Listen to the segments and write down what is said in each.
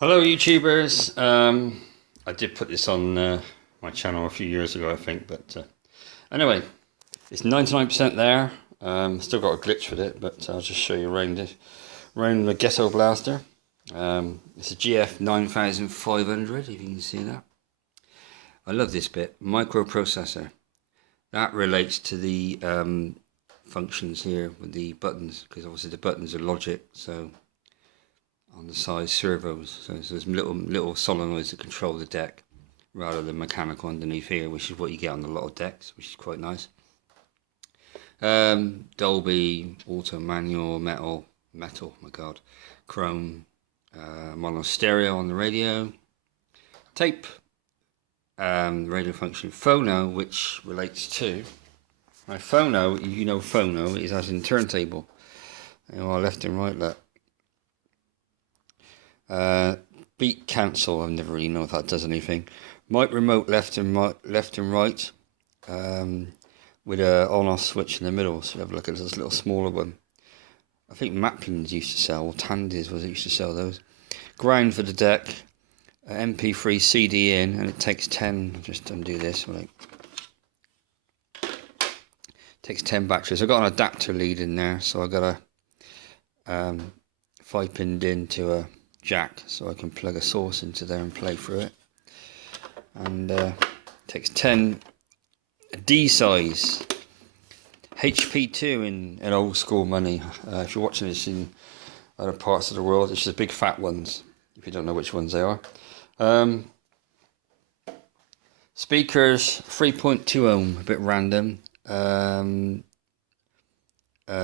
Hello YouTubers, I did put this on my channel a few years ago I think, but anyway, it's 99% there. Still got a glitch with it, but I'll just show you around the ghetto blaster. It's a GF9500, if you can see that. I love this bit, microprocessor. That relates to the functions here with the buttons, because obviously the buttons are logic, so on the side servos, so there's little solenoids that control the deck rather than mechanical underneath here, which is what you get on a lot of decks, which is quite nice. Dolby, auto, manual, metal, my god, chrome, mono stereo on the radio, tape, radio function, phono, which relates to my phono. You know, phono is as in turntable. Left and right, look. Beat cancel, I never really know if that does anything. Mic remote left and right, with a on-off switch in the middle. So have a look at this little smaller one. I think Maplins used to sell, or Tandis used to sell those. Ground for the deck, MP3 CD in, and it takes 10. I'll just undo this. Right. Takes 10 batteries. I've got an adapter lead in there, so I've got a 5-pinned into a jack, so I can plug a source into there and play through it. And takes 10 D-size HP2 in old school money. If you're watching this in other parts of the world, it's just big fat ones, if you don't know which ones they are. Speakers 3.2 ohm, a bit random.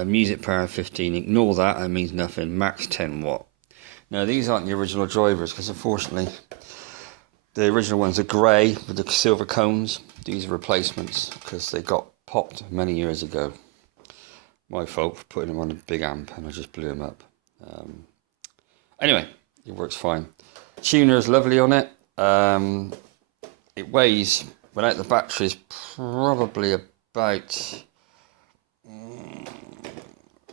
Music power 15, ignore that means nothing. Max 10 watt. Now these aren't the original drivers, because unfortunately the original ones are grey with the silver cones. These are replacements because they got popped many years ago. My fault for putting them on a big amp, and I just blew them up. Anyway, it works fine. Tuner is lovely on it. It weighs, without the batteries, probably about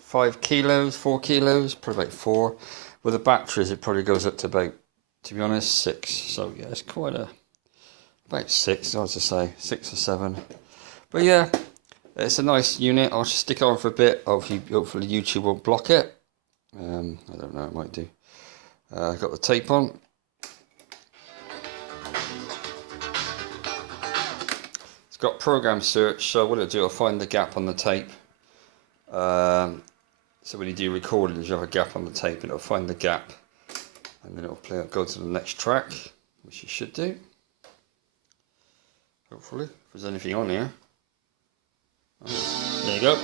5 kilos, 4 kilos, probably about 4. With the batteries, it probably goes up to about, to be honest, 6. So yeah, it's quite about 6, I was to say, 6 or 7. But yeah, it's a nice unit. I'll just stick it on for a bit. Hopefully YouTube won't block it. I don't know, it might do. Got the tape on. It's got program search, so what it'll do, I'll find the gap on the tape. So when you do recordings, you have a gap on the tape, and it'll find the gap, and then it'll go to the next track, which you should do. Hopefully, if there's anything on here. There you go.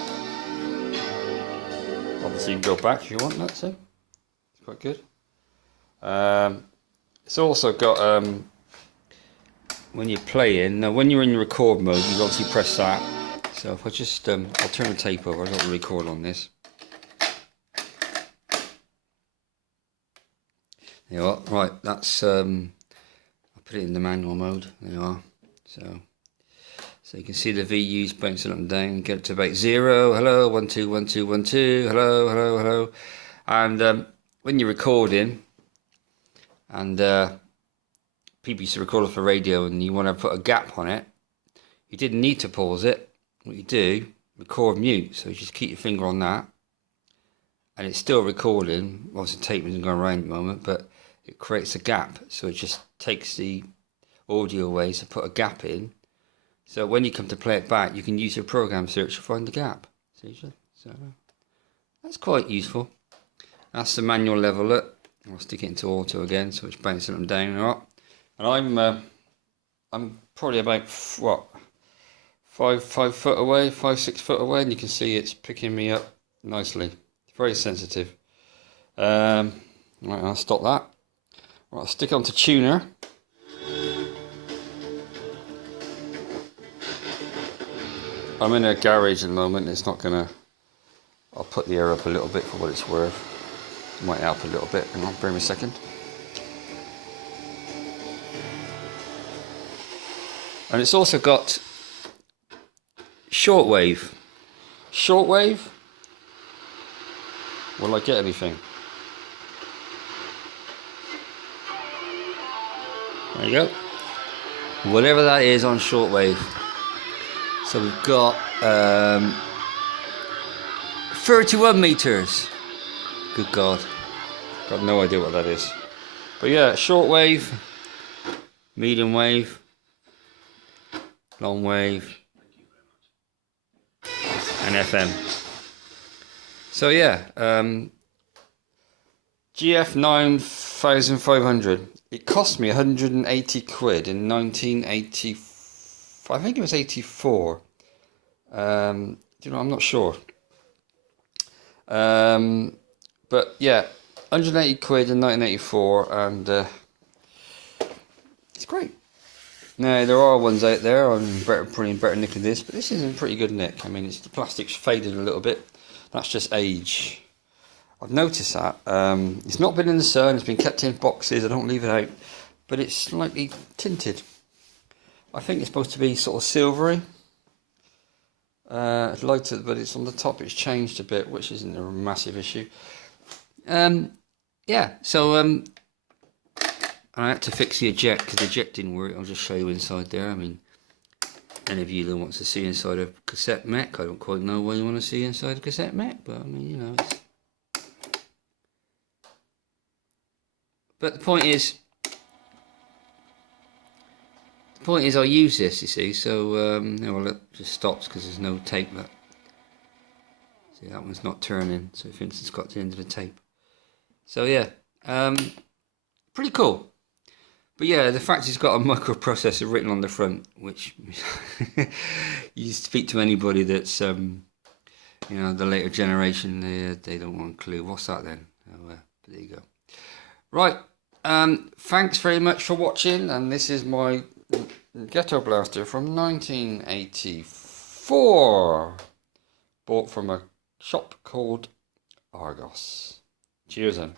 Obviously, you can go back if you want that too. It's quite good. It's also got when you're playing. Now, when you're in record mode, you obviously press that. So if I just I'll turn the tape over. I don't want to record on this. There you are. Right, that's I'll put it in the manual mode. There you are. So you can see the VUs bouncing up and down, get it to about 0. Hello, 1 2 1 2 1 2. Hello, hello, hello. And when you're recording, and people used to record off the radio, and you want to put a gap on it, you didn't need to pause it. What you do, record mute. So you just keep your finger on that, and it's still recording. Obviously, the tape isn't going around at the moment, but it creates a gap. So it just takes the audio away, so put a gap in. So when you come to play it back, you can use your program search to find the gap. So that's quite useful. That's the manual level. Look, I'll stick it into auto again, so it's bouncing them down and up. And I'm probably about what, 5 foot away, 5 6 foot away, and you can see it's picking me up nicely. It's very sensitive. Right, I'll stop that. Right, I'll stick it onto tuner. I'm in a garage at the moment. It's not gonna. I'll put the air up a little bit for what it's worth. It might help a little bit. Hang on, bear me a second. And it's also got shortwave. Shortwave? Will I get anything? There you go. Whatever that is on shortwave. So we've got 31 meters. Good God. Got no idea what that is. But yeah, shortwave, medium wave, long wave, and FM. So yeah, GF9500. It cost me 180 quid in 1980. I think it was 84. You know, I'm not sure. But yeah, 180 quid in 1984, and it's great. Now there are ones out there on pretty better nick than this, but this is in pretty good nick. I mean, the plastic's faded a little bit. That's just age. I've noticed that. It's not been in the sun. It's been kept in boxes. I don't leave it out, but it's slightly tinted. I think it's supposed to be sort of silvery. It's lighter, but it's on the top. It's changed a bit, which isn't a massive issue. Yeah. So I had to fix the eject because the eject didn't work. I'll just show you inside there. I mean, any of you that wants to see inside a cassette mech, I don't quite know what you want to see inside a cassette mech, but I mean, you know. But the point is I use this, you see, so, well, it just stops because there's no tape that. See, that one's not turning, so Vincent's got to the end of the tape. So, yeah, pretty cool. But yeah, the fact it's got a microprocessor written on the front, which you speak to anybody that's, you know, the later generation, they don't want a clue. What's that then? Oh, but there you go. Right, thanks very much for watching, and this is my Ghetto Blaster from 1984, bought from a shop called Argos. Cheers then.